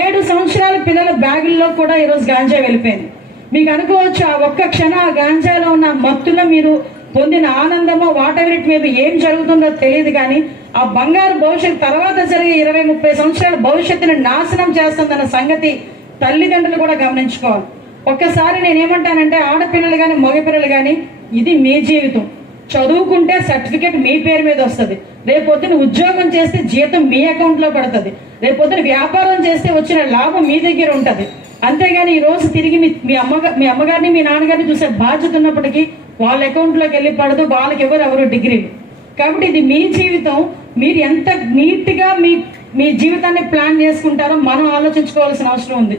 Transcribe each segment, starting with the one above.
ఏడు సంవత్సరాల పిల్లల బ్యాగుల్లో కూడా ఈరోజు గాంజా వెళ్ళిపోయింది మీకు అనుకోవచ్చు ఆ ఒక్క క్షణ ఆ గాంజాలో ఉన్న మత్తులో మీరు పొందిన ఆనందమో వాట్ ఎవర్ ఇట్ మేబీ ఏం జరుగుతుందో తెలియదు కానీ ఆ బంగారు భవిష్యత్తు తర్వాత జరిగే ఇరవై ముప్పై సంవత్సరాల భవిష్యత్తుని నాశనం చేస్తుందన్న సంగతి తల్లిదండ్రులు కూడా గమనించుకోవాలి ఒక్కసారి నేనేమంటానంటే ఆడపిల్లలు కానీ మగపిల్లలు కానీ ఇది మీ జీవితం చదువుకుంటే సర్టిఫికేట్ మీ పేరు మీద వస్తుంది రేపొద్దున ఉద్యోగం చేస్తే జీతం మీ అకౌంట్లో పడుతుంది రేపొద్దున వ్యాపారం చేస్తే వచ్చిన లాభం మీ దగ్గర ఉంటుంది అంతేగాని ఈ రోజు తిరిగి మీ అమ్మగారు అమ్మ మీ అమ్మగారిని మీ నాన్నగారిని చూసే బాధ్యత ఉన్నప్పటికీ వాళ్ళ లోకి వెళ్ళి పడదు వాళ్ళకి ఎవరు ఎవరు డిగ్రీలు కాబట్టి ఇది మీ జీవితం మీరు ఎంత నీట్గా మీ మీ జీవితాన్ని ప్లాన్ చేసుకుంటారో మనం ఆలోచించుకోవాల్సిన అవసరం ఉంది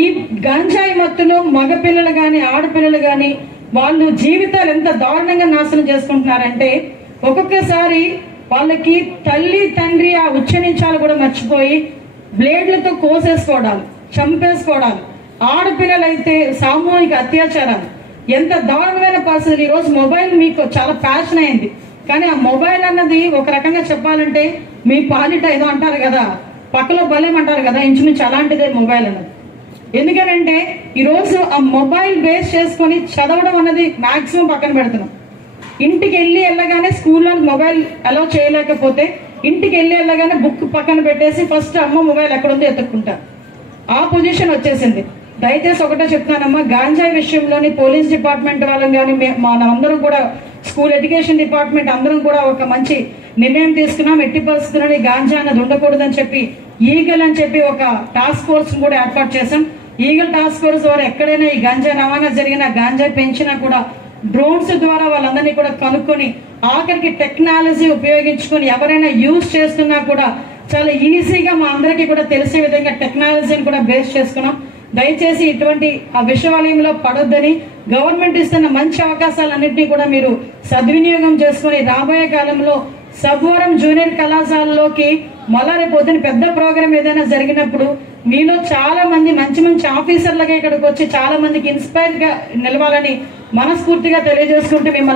ఈ గంజాయి మత్తులో మగపిల్లలు కానీ ఆడపిల్లలు కానీ వాళ్ళు జీవితాలు ఎంత దారుణంగా నాశనం చేసుకుంటున్నారంటే ఒక్కొక్కసారి వాళ్ళకి తల్లి తండ్రి ఆ ఉచ్చరించాలు కూడా మర్చిపోయి బ్లేడ్లతో కోసేసుకోవడాలు చంపేసుకోవడాలు ఆడపిల్లలైతే సామూహిక అత్యాచారాలు ఎంత దారుణమైన పరిస్థితులు ఈరోజు మొబైల్ మీకు చాలా ప్యాషన్ అయింది కానీ ఆ మొబైల్ అన్నది ఒక రకంగా చెప్పాలంటే మీ పాలిట ఏదో అంటారు కదా పక్కలో బలేమంటారు కదా ఇంచుమించు అలాంటిదే మొబైల్ అన్నది ఎందుకనంటే ఈరోజు ఆ మొబైల్ బేస్ చేసుకొని చదవడం అన్నది మ్యాక్సిమం పక్కన పెడుతున్నాం ఇంటికి వెళ్ళి వెళ్ళగానే స్కూల్లో మొబైల్ అలౌ చేయలేకపోతే ఇంటికి వెళ్ళి వెళ్ళగానే బుక్ పక్కన పెట్టేసి ఫస్ట్ అమ్మ మొబైల్ ఎక్కడుందో ఎత్తుక్కుంటారు ఆ పొజిషన్ వచ్చేసింది దయచేసి ఒకటే చెప్తానమ్మా గాంజాయి విషయంలోని పోలీస్ డిపార్ట్మెంట్ వాళ్ళం కానీ మనందరం కూడా స్కూల్ ఎడ్యుకేషన్ డిపార్ట్మెంట్ అందరం కూడా ఒక మంచి నిర్ణయం తీసుకున్నాం ఎట్టి పరిస్థితుల్లో గాంజా అన్నది ఉండకూడదని చెప్పి ఈగల్ అని చెప్పి ఒక టాస్క్ ఫోర్స్ కూడా ఏర్పాటు చేశాం ఈగల్ టాస్క్ ఫోర్స్ వారు ఎక్కడైనా ఈ గంజా రవాణా జరిగిన గాంజా పెంచినా కూడా డ్రోన్స్ ద్వారా వాళ్ళందరినీ కూడా కనుక్కొని ఆఖరికి టెక్నాలజీ ఉపయోగించుకొని ఎవరైనా యూజ్ చేస్తున్నా కూడా చాలా ఈజీగా మా అందరికీ కూడా తెలిసే విధంగా టెక్నాలజీని కూడా బేస్ చేసుకున్నాం దయచేసి ఇటువంటి ఆ విశ్వాలయంలో పడొద్దని గవర్నమెంట్ ఇస్తున్న మంచి అవకాశాలన్నింటినీ కూడా మీరు సద్వినియోగం చేసుకొని రాబోయే కాలంలో సబ్వరం జూనియర్ కళాశాలలోకి మళ్ళా రేపు పొద్దున పెద్ద ప్రోగ్రామ్ ఏదైనా జరిగినప్పుడు మీలో చాలా మంది మంచి మంచి ఆఫీసర్లుగా ఇక్కడికి వచ్చి చాలా మందికి గా నిలవాలని మనస్ఫూర్తిగా తెలియజేసుకుంటూ మిమ్మల్ని